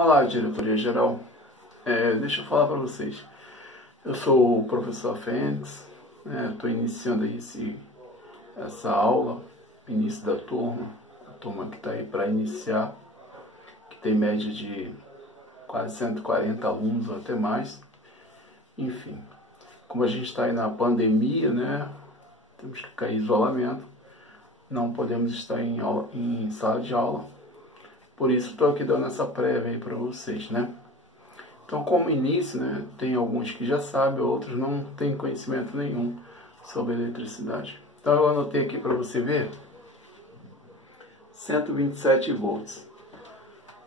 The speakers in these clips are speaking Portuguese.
Olá, diretoria geral. Deixa eu falar para vocês. Eu sou o professor Fênix, estou iniciando aí essa aula, início da turma, a turma que está aí para iniciar, que tem média de quase 140 alunos ou até mais. Enfim, como a gente está aí na pandemia, temos que ficar em isolamento, não podemos estar em sala de aula. Por isso estou aqui dando essa prévia aí para vocês, Então, como início, tem alguns que já sabem, outros não têm conhecimento nenhum sobre eletricidade. Então, eu anotei aqui para você ver 127 volts.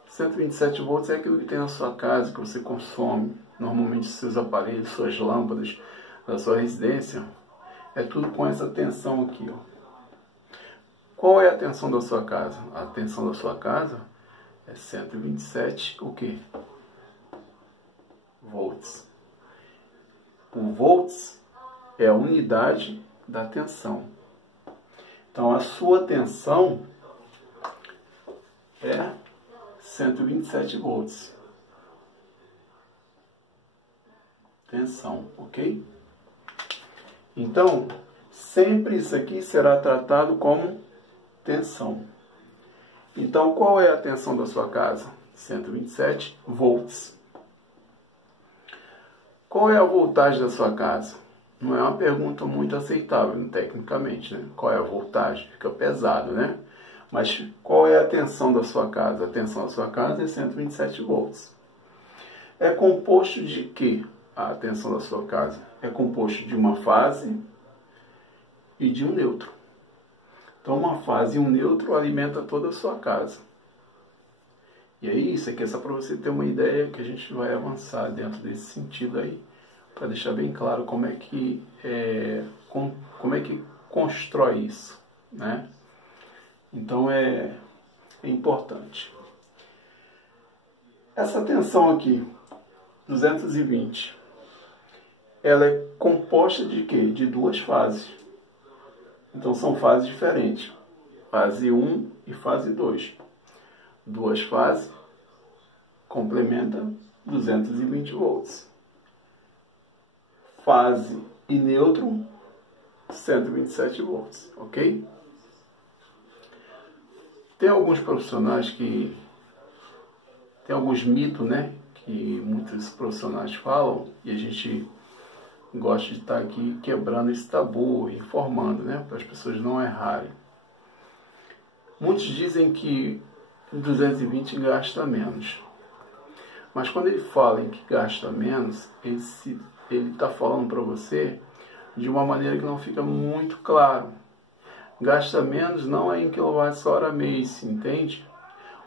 127 volts é aquilo que tem na sua casa, que você consome, normalmente seus aparelhos, suas lâmpadas, da sua residência. É tudo com essa tensão aqui, ó. Qual é a tensão da sua casa? A tensão da sua casa é 127, o quê? Volts. O volts é a unidade da tensão. Então, a sua tensão é 127 volts. Tensão, ok? Então, sempre isso aqui será tratado como tensão. Então, qual é a tensão da sua casa? 127 volts. Qual é a voltagem da sua casa? Não é uma pergunta muito aceitável, tecnicamente, Qual é a voltagem? Fica pesado, Mas qual é a tensão da sua casa? A tensão da sua casa é 127 volts. É composto de quê? A tensão da sua casa é composto de uma fase e de um neutro. Então, uma fase e um neutro alimenta toda a sua casa. E aí, isso aqui é só para você ter uma ideia que a gente vai avançar dentro desse sentido aí, para deixar bem claro como é que constrói isso, Então, é importante. Essa tensão aqui, 220, ela é composta de quê? De duas fases. Então, são fases diferentes. Fase 1 e fase 2. Duas fases complementam 220 volts. Fase e neutro, 127 volts. Ok? Tem alguns profissionais que... Tem alguns mitos, que muitos profissionais falam, e a gente gosta de estar aqui quebrando esse tabu, informando, para as pessoas não errarem. Muitos dizem que 220 gasta menos. Mas quando ele fala em que gasta menos, ele está falando para você de uma maneira que não fica muito claro. Gasta menos não é em kWh mês, entende?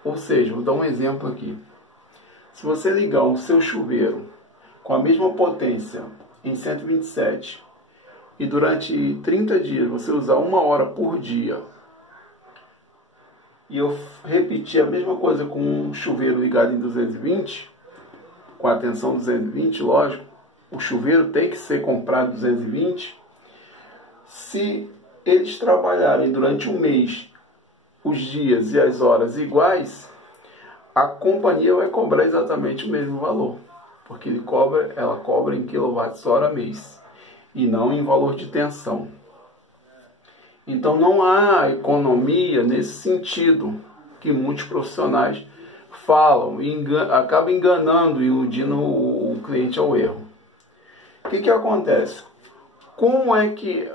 Ou seja, vou dar um exemplo aqui. Se você ligar o seu chuveiro com a mesma potência em 127 e durante 30 dias você usar 1 hora por dia, e eu repetir a mesma coisa com um chuveiro ligado em 220, com a tensão 220, lógico, o chuveiro tem que ser comprado 220. Se eles trabalharem durante um mês os dias e as horas iguais, a companhia vai cobrar exatamente o mesmo valor, porque ela cobra em kWh mês e não em valor de tensão. Então não há economia nesse sentido que muitos profissionais falam e acabam enganando e iludindo o cliente ao erro. O que acontece? Como é que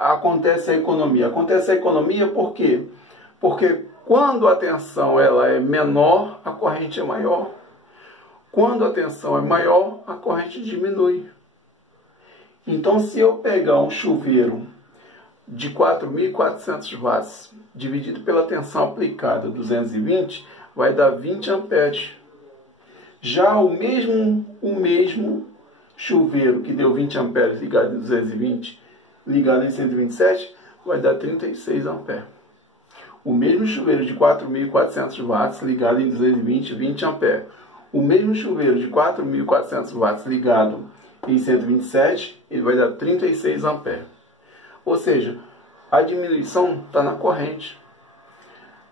acontece a economia? Acontece a economia por quê? Porque quando a tensão ela é menor, a corrente é maior. Quando a tensão é maior, a corrente diminui. Então, se eu pegar um chuveiro de 4.400 watts dividido pela tensão aplicada 220, vai dar 20 amperes. Já o mesmo chuveiro que deu 20 amperes ligado em 220, ligado em 127, vai dar 36 amperes. O mesmo chuveiro de 4.400 watts ligado em 220, 20 amperes. O mesmo chuveiro de 4.400 watts ligado em 127, ele vai dar 36 amperes. Ou seja, a diminuição está na corrente,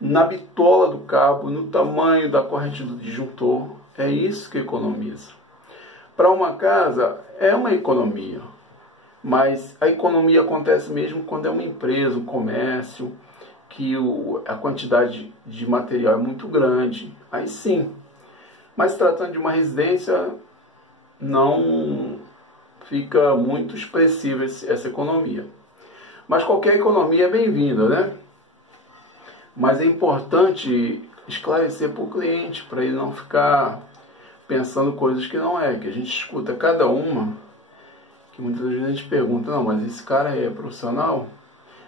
na bitola do cabo, no tamanho da corrente do disjuntor, É isso que economiza. Para uma casa é uma economia, mas a economia acontece mesmo quando é uma empresa, um comércio, que a quantidade de material é muito grande. Aí sim. Mas tratando de uma residência, não fica muito expressiva essa economia. Mas qualquer economia é bem-vinda, né? Mas é importante esclarecer para o cliente, para ele não ficar pensando coisas que não é, que a gente escuta cada uma, que muitas vezes a gente pergunta, não, mas esse cara é profissional?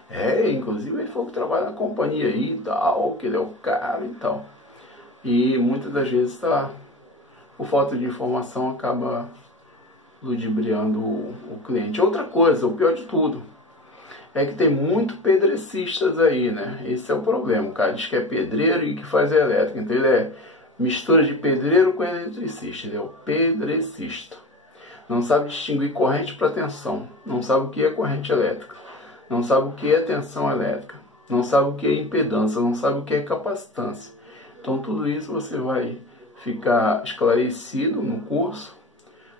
É, inclusive ele falou que trabalha na companhia aí e tal, que ele é o cara e tal. E muitas das vezes, por falta de informação, acaba ludibriando o cliente. Outra coisa, o pior de tudo, é que tem muito pedrecistas aí, né? Esse é o problema. O cara diz que é pedreiro e que faz elétrica. Então ele é mistura de pedreiro com eletricista. Ele é o pedrecista. Não sabe distinguir corrente para tensão. Não sabe o que é corrente elétrica. Não sabe o que é tensão elétrica. Não sabe o que é impedância. Não sabe o que é capacitância. Então tudo isso você vai ficar esclarecido no curso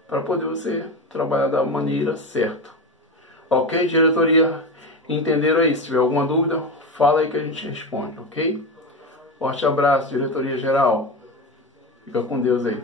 para poder você trabalhar da maneira certa. Ok, diretoria? Entenderam aí? Se tiver alguma dúvida, fala aí que a gente responde, ok? Forte abraço, diretoria geral. Fica com Deus aí.